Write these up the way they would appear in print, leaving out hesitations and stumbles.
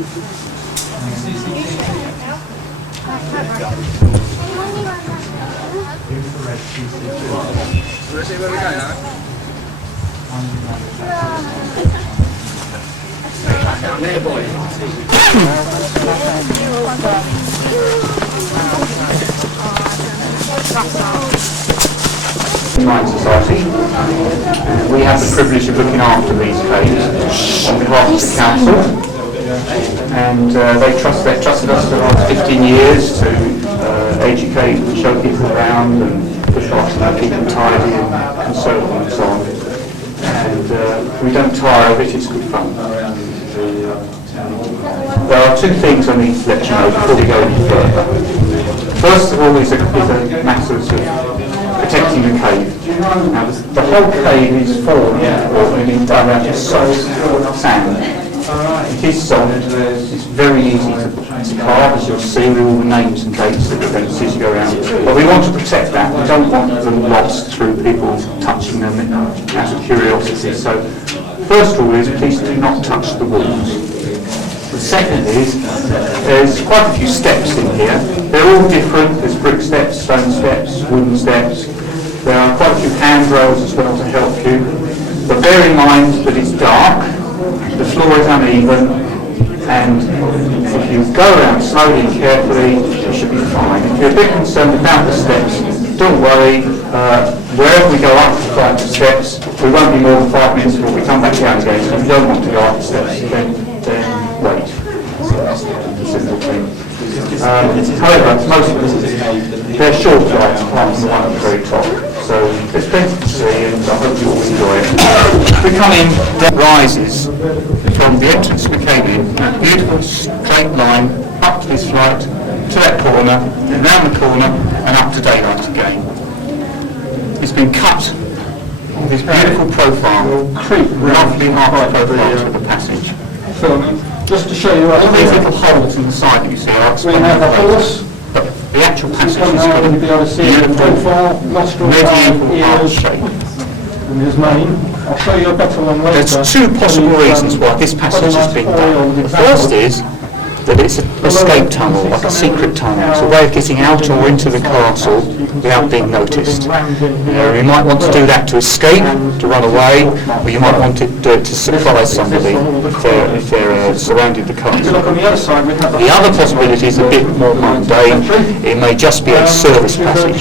Mine Society. We have the privilege of looking after these caves on behalf of the council, and they've trusted us for the last 15 years to educate and show people around and push after them, keep them tidy and conserve them and so on. And we don't tire of it, it's good fun. There are two things I need to let you know before we go any further. First of all is a matter of protecting the cave. Now the whole cave is formed around sand. It is soft, it's very easy to carve, as you'll see with all the names and dates that you're going to see as you go around. But we want to protect that. We don't want them lost through people touching them out of curiosity. So first rule is please do not touch the walls. The second is there's quite a few steps in here. They're all different. There's brick steps, stone steps, wooden steps. There are quite a few handrails as well to help you. But bear in mind that it's dark, the floor is uneven, and if you go around slowly and carefully, you should be fine. If you're a bit concerned about the steps, don't worry. Wherever we go up the flight of steps, we won't be more than 5 minutes before we come back down again. So if you don't want to go up the steps, then wait. So that's the simple thing. However, most of them, they're short flights apart from the one at the very top. So there's plenty to see, and I hope you all enjoy it. We come in, that rises from the entrance we came in, a beautiful straight line up to this flight, to that corner, then round the corner, and up to daylight again. It's been cut with this beautiful profile, roughly half the profile to the passage. Just to show you what all these little holes in the side that you see are we have a horse. The actual passage is got a beautiful medieval arch shape. And his name. I'll show you a better one later. There's two possible reasons why this passage has been done. The first is that it's an escape tunnel, like a secret tunnel. It's a way of getting out or into the castle without being noticed. You might want to do that to escape, to run away, or you might want to do it to surprise somebody if they're surrounded the castle. The other possibility is a bit more mundane. It may just be a service passage,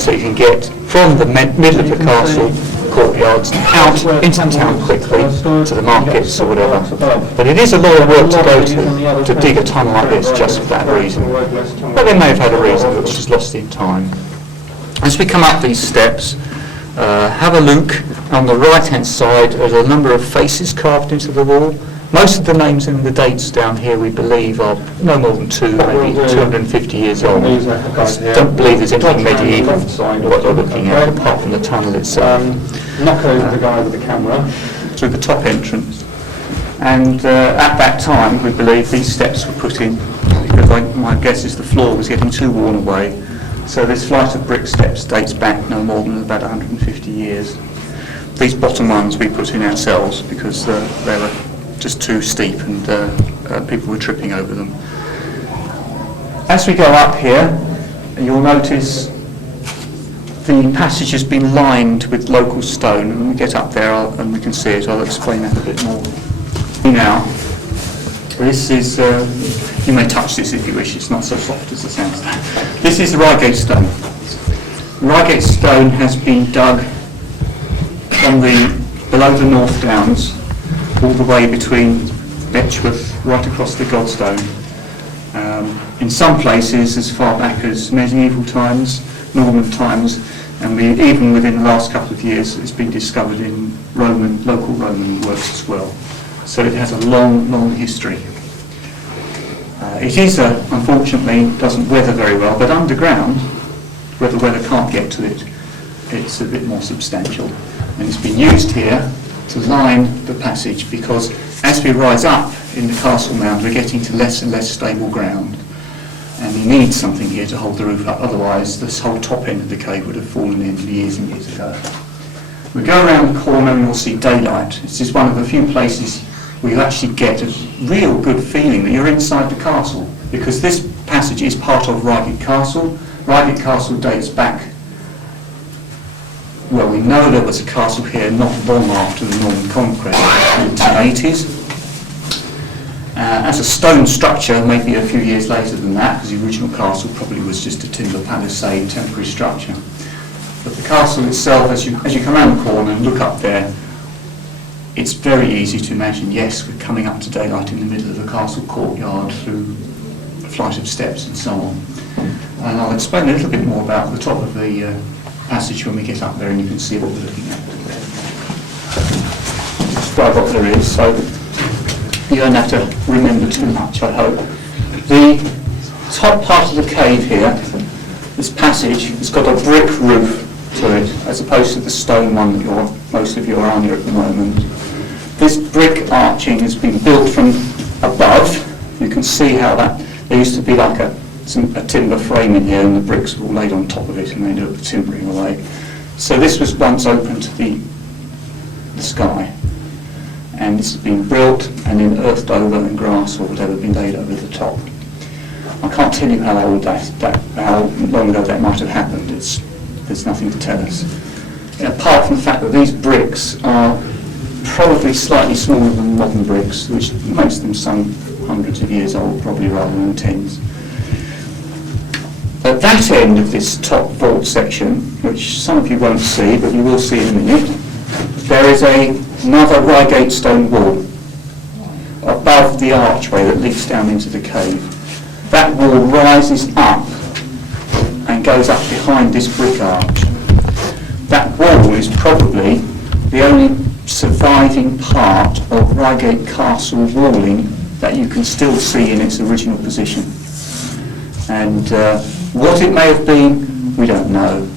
so you can get from the middle of the castle courtyards out into the town quickly to the markets or whatever. But it is a lot of work to go to dig a tunnel like this just for that reason. But they may have had a reason that was just lost in time. As we come up these steps, have a look on the right hand side. There's a number of faces carved into the wall. Most of the names and the dates down here, we believe, are no more than maybe 250 years old. I don't believe there's anything medieval what you're looking at, apart from the tunnel itself. Knock over the guy with the camera. Through the top entrance. And at that time, we believe these steps were put in, because my guess is the floor was getting too worn away. So this flight of brick steps dates back no more than about 150 years. These bottom ones we put in ourselves because they were just too steep and people were tripping over them. As we go up here, you'll notice the passage has been lined with local stone. And when we get up there and we can see it, I'll explain that a bit more. Now, this is, you may touch this if you wish, it's not so soft as the sandstone. This is Reigate stone. Reigate stone has been dug from below the North Downs, all the way between Betchworth, right across the Godstone. In some places as far back as medieval times, Norman times, and even within the last couple of years it's been discovered in local Roman works as well. So it has a long, long history. It is, unfortunately, doesn't weather very well, but underground, where the weather can't get to it, it's a bit more substantial. And it's been used here to line the passage because as we rise up in the castle mound we're getting to less and less stable ground, and we need something here to hold the roof up, otherwise this whole top end of the cave would have fallen in years and years ago. We go around the corner and you'll see daylight. This is one of the few places where you actually get a real good feeling that you're inside the castle, because this passage is part of Reigate Castle. Reigate Castle dates back, well, we know there was a castle here not long after the Norman Conquest, in the 1080s. As a stone structure, maybe a few years later than that, because the original castle probably was just a timber palisade temporary structure. But the castle itself, as you come around the corner and look up there, it's very easy to imagine, yes, we're coming up to daylight in the middle of a castle courtyard through a flight of steps and so on. And I'll explain a little bit more about the top of the passage when we get up there, and you can see what we're looking at. Describe what there is, so you don't have to remember too much, I hope. The top part of the cave here, this passage, has got a brick roof to it, as opposed to the stone one that most of you are under at the moment. This brick arching has been built from above. You can see how there used to be like a timber frame in here, and the bricks were all laid on top of it, and they ended up timbering away. So this was once open to the sky, and this has been built and then earthed over, and grass or whatever been laid over the top. I can't tell you how long ago that might have happened. There's nothing to tell us. Apart from the fact that these bricks are probably slightly smaller than modern bricks, which makes them some hundreds of years old, probably rather than tens. At that end of this top vault section, which some of you won't see, but you will see in a minute, there is another Reigate stone wall above the archway that leads down into the cave. That wall rises up and goes up behind this brick arch. That wall is probably the only surviving part of Reigate Castle walling that you can still see in its original position. And what it may have been, we don't know.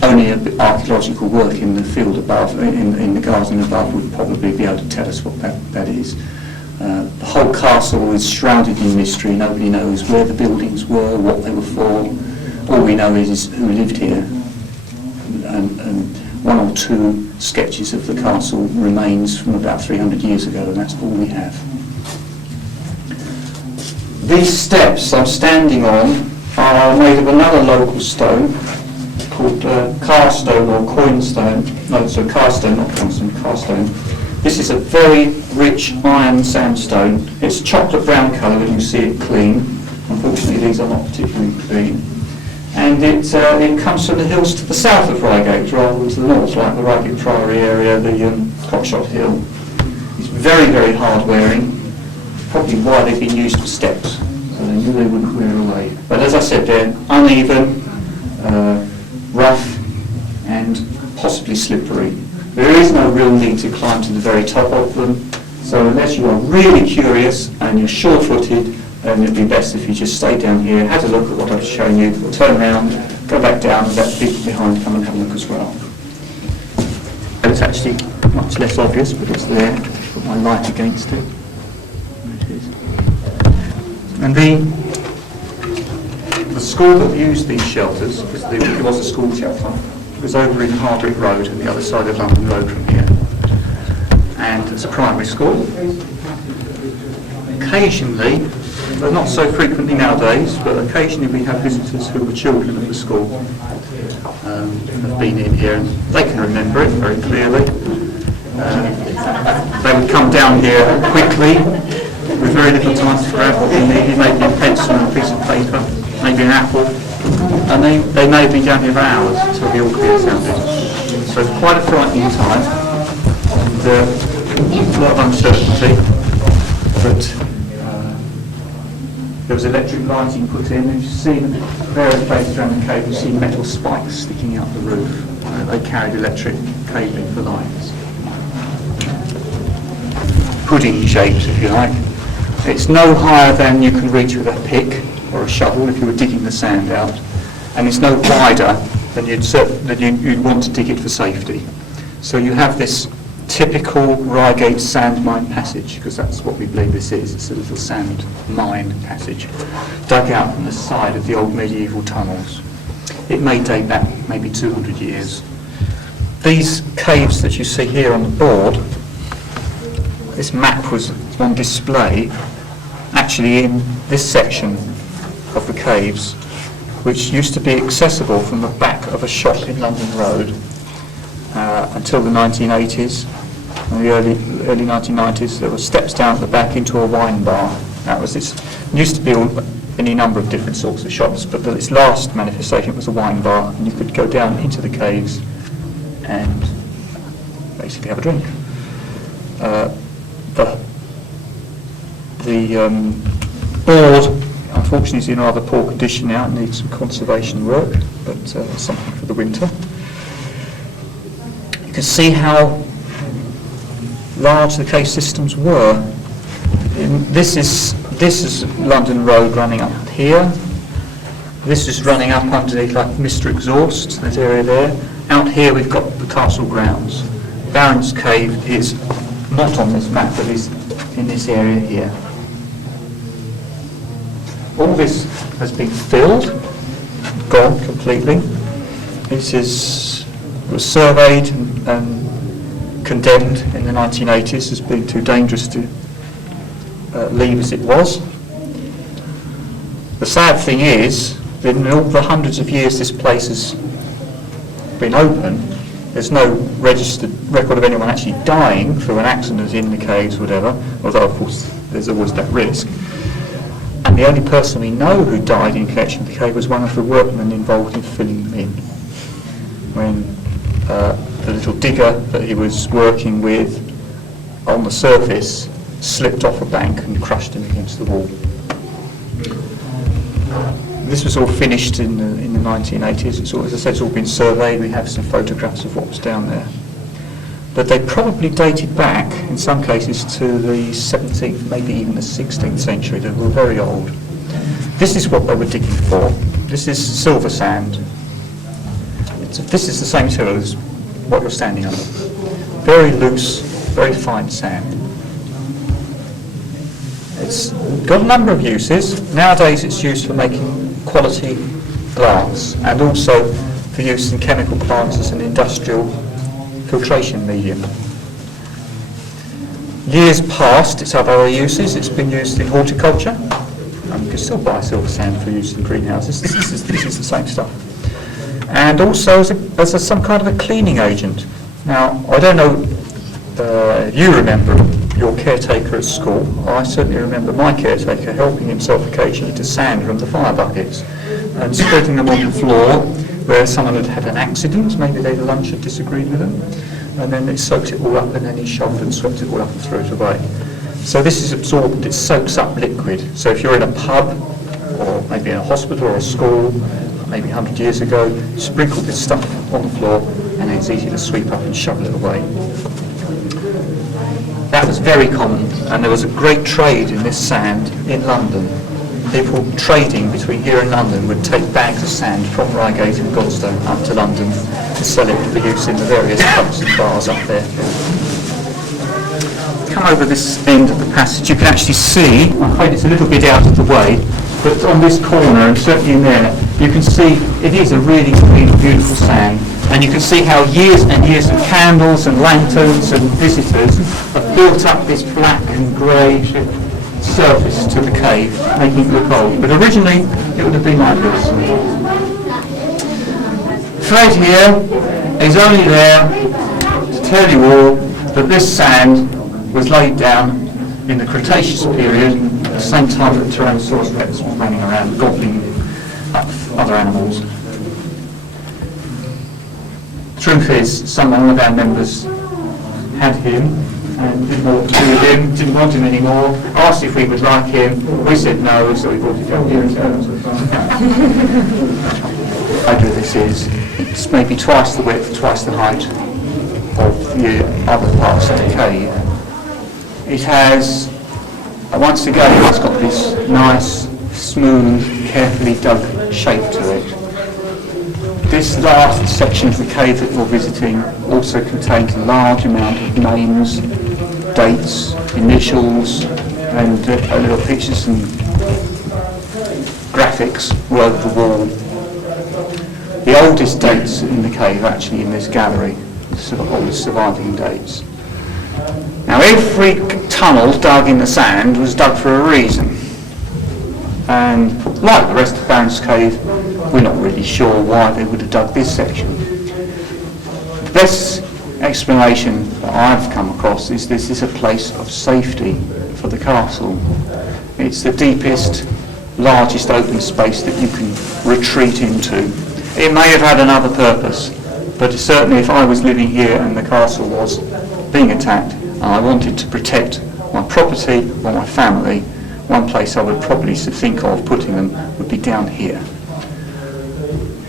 Only archaeological work in the field above, in the garden above, would probably be able to tell us what that is. The whole castle is shrouded in mystery. Nobody knows where the buildings were, what they were for. All we know is who lived here. And one or two sketches of the castle remains from about 300 years ago, and that's all we have. These steps I'm standing on are made of another local stone called carstone or coinstone. No, so carstone, not coinstone, carstone. This is a very rich iron sandstone. It's chocolate brown colour when you see it clean. Unfortunately, these are not particularly clean. And it comes from the hills to the south of Reigate rather than to the north, like the Reigate Priory area, the Cockshot Hill. It's very, very hard wearing. Probably why they've been used for steps, so they knew they wouldn't wear away. But as I said, they're uneven, rough, and possibly slippery. There is no real need to climb to the very top of them, so unless you are really curious and you're sure-footed, then it'd be best if you just stay down here, had a look at what I've shown you, turn around, go back down, and let people behind come and have a look as well. And it's actually much less obvious, but it's there. Put my light against it. And the school that used these shelters, because it was a school shelter, was over in Hardwick Road, on the other side of London Road from here. And it's a primary school. Occasionally, but not so frequently nowadays, but occasionally we have visitors who were children of the school, have been in here, and they can remember it very clearly. They would come down here quickly, with very little time to grab what they needed, maybe a pencil and a piece of paper, maybe an apple, and they may have been down here for hours until the all clear sounded. So quite a frightening time, and a lot of uncertainty, but there was electric lighting put in. If you see various places around the cave, you see metal spikes sticking out the roof. They carried electric cabling for lights. Pudding shaped, if you like. It's no higher than you can reach with a pick or a shovel if you were digging the sand out, and it's no wider than you'd want to dig it for safety. So you have this typical Reigate sand mine passage, because that's what we believe this is. It's a little sand mine passage dug out from the side of the old medieval tunnels. It may date back maybe 200 years. These caves that you see here on the board this map was on display actually in this section of the caves, which used to be accessible from the back of a shop in London Road until the 1980s. In the early 1990s, there were steps down at the back into a wine bar. That was its, used to be any number of different sorts of shops, but its last manifestation was a wine bar, and you could go down into the caves and basically have a drink. The board, unfortunately, is in rather poor condition now. It needs some conservation work, but something for the winter. You can see how large the cave systems were. This is London Road running up here. This is running up underneath like Mr. Exhaust, that area there. Out here we've got the castle grounds. Baron's Cave is not on this map, but is in this area here. All this has been filled, gone completely. This was surveyed and condemned in the 1980s as being too dangerous to leave as it was. The sad thing is that in all the hundreds of years this place has been open, there's no registered record of anyone actually dying through an accident in the caves or whatever, although of course there's always that risk. And the only person we know who died in connection with the cave was one of the workmen involved in filling them in, when the little digger that he was working with on the surface slipped off a bank and crushed him against the wall. This was all finished in the 1980s. It's all, as I said, it's all been surveyed. We have some photographs of what was down there. But they probably dated back, in some cases, to the 17th, maybe even the 16th century. They were very old. This is what they were digging for. This is silver sand. This is the same material as what you're standing under. Very loose, very fine sand. It's got a number of uses. Nowadays it's used for making quality glass and also for use in chemical plants as an industrial filtration medium. Years past its had other uses. It's been used in horticulture. You can still buy silver sand for use in greenhouses. This is the same stuff. And also as some kind of a cleaning agent. Now, I don't know if you remember your caretaker at school. I certainly remember my caretaker helping himself occasionally to sand from the fire buckets and spreading them on the floor where someone had had an accident. Maybe their lunch had disagreed with them, and then they soaked it all up, and then he shoved and swept it all up and threw it away. So this is absorbent, it soaks up liquid. So if you're in a pub, or maybe in a hospital or a school, maybe 100 years ago, sprinkle this stuff on the floor, and it's easy to sweep up and shovel it away. That was very common, and there was a great trade in this sand in London. People trading between here and London would take bags of sand from Reigate and Godstone up to London to sell it for use in the various pubs and bars up there. Come over this end of the passage, you can actually see, I'm afraid it's a little bit out of the way, but on this corner and certainly in there, you can see it is a really clean, beautiful sand. And you can see how years and years of candles and lanterns and visitors have built up this black and grey surface to the cave, making it look old. But originally, it would have been like this. Fred here is only there to tell you all that this sand was laid down in the Cretaceous period, at the same time that Tyrannosaurus rex was running around gobbling up other animals. Truth is, one of our members had him and didn't know what to do with him, didn't want him anymore, asked if we would like him. We said no, so we brought it down here instead. Idea this is, it's maybe twice the width, twice the height of the other parts of the cave. It has, once again, it's got this nice, smooth, carefully dug shape to it. This last section of the cave that you're visiting also contains a large amount of names, dates, initials, and little pictures and graphics all over the wall. The oldest dates in the cave are actually in this gallery, the oldest surviving dates. Now every tunnel dug in the sand was dug for a reason. And like the rest of Barron's Cave, we're not really sure why they would have dug this section. The best explanation that I've come across is this is a place of safety for the castle. It's the deepest, largest open space that you can retreat into. It may have had another purpose, but certainly if I was living here and the castle was being attacked and I wanted to protect my property or my family, one place I would probably think of putting them would be down here.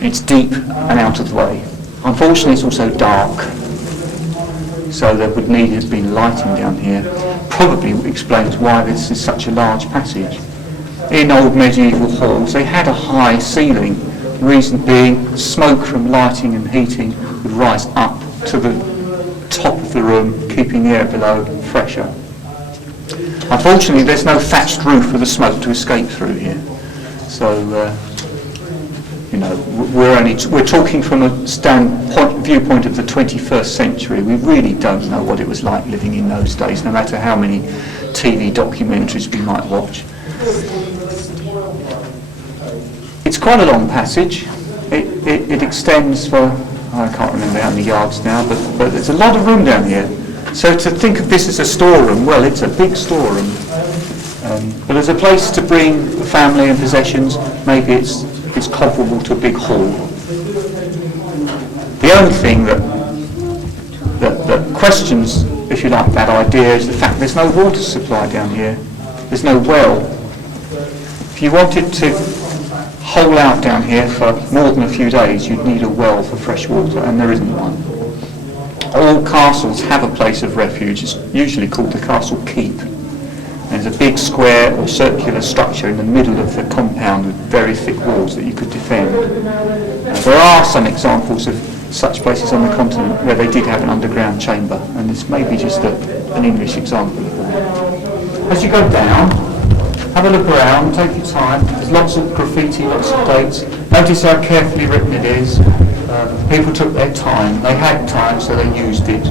It's deep and out of the way. Unfortunately, it's also dark, so there would need to have been lighting down here. Probably explains why this is such a large passage. In old medieval halls, they had a high ceiling. The reason being, smoke from lighting and heating would rise up to the top of the room, keeping the air below fresher. Unfortunately, there's no thatched roof for the smoke to escape through here. So, we're talking from a viewpoint of the 21st century. We really don't know what it was like living in those days, no matter how many TV documentaries we might watch. It's quite a long passage. It extends for, I can't remember how many yards now, but there's a lot of room down here. So to think of this as a storeroom, well, it's a big storeroom. But as a place to bring the family and possessions, maybe it's comparable to a big hall. The only thing that questions, if you like, that idea is the fact there's no water supply down here. There's no well. If you wanted to hole out down here for more than a few days, you'd need a well for fresh water, and there isn't one. All castles have a place of refuge. It's usually called the castle keep. There's a big square or circular structure in the middle of the compound with very thick walls that you could defend. There are some examples of such places on the continent where they did have an underground chamber, and this may be just an English example of that. As you go down, have a look around, take your time. There's lots of graffiti, lots of dates. Notice how carefully written it is. People took their time. They had time, so they used it.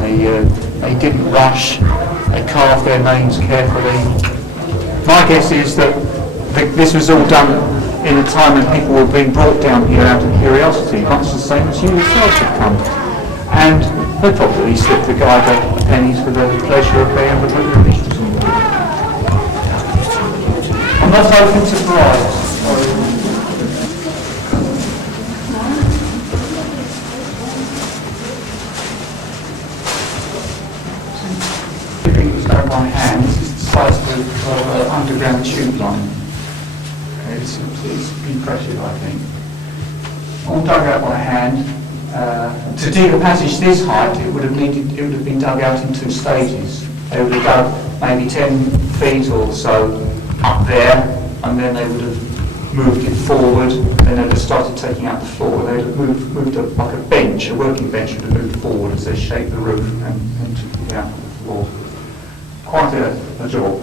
They didn't rush. They carved their names carefully. My guess is that this was all done in a time when people were being brought down here out of curiosity, much the same as you yourself had come. And they probably slipped the guide a penny for the pleasure of being able to look at the pictures. I'm not open to bribes. By hand, this is the size of the underground tube line. Okay, it's impressive, I think. All dug out by hand. To dig a passage this height, it would have been dug out in two stages. They would have dug maybe 10 feet or so up there, and then they would have moved it forward. Then they'd have started taking out the floor. They'd have moved like a bench, a working bench would have moved forward as they shaped the roof and took it out of the floor. Quite a job.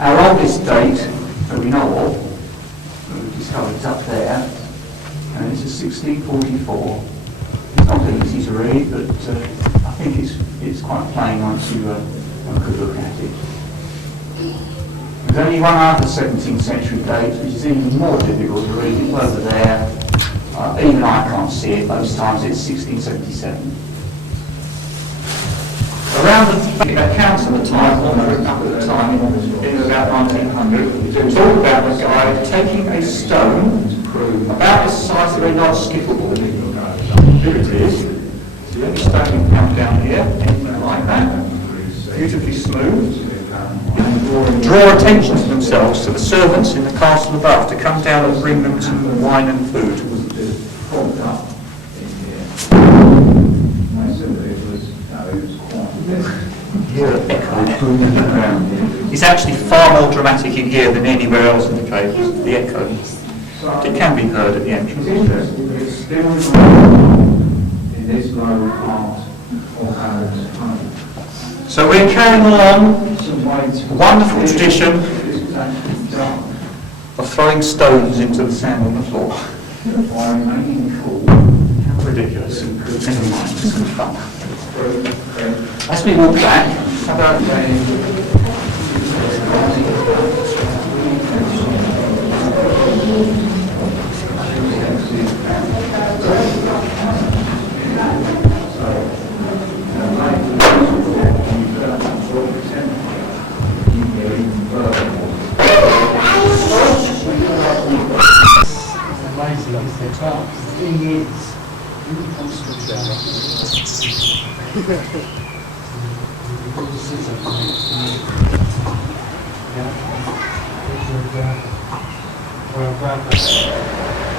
Our oldest date that we know of, that we discovered, is up there, and this is 1644. It's not easy to read, but I think it's quite plain once you have a good look at it. There's only one other 17th century date, which is even more difficult to read. It's over there. Even I can't see it most times. It's 1677. Around the accounts of the time, or written up at the time, in about 1900, it was all about a guy taking a stone about the size of a large skiffle ball. Here it is. The only stone you can count down here, anything like that. Beautifully smooth. And draw attention to themselves, to the servants in the castle above, to come down and bring them some wine and food. It's actually far more dramatic in here than anywhere else in the cave, the echo. It can be heard at the entrance. So we're carrying along a wonderful tradition of throwing stones into the sand on the floor. ridiculous. Never mind, it's some fun. As we walk back, how about Well,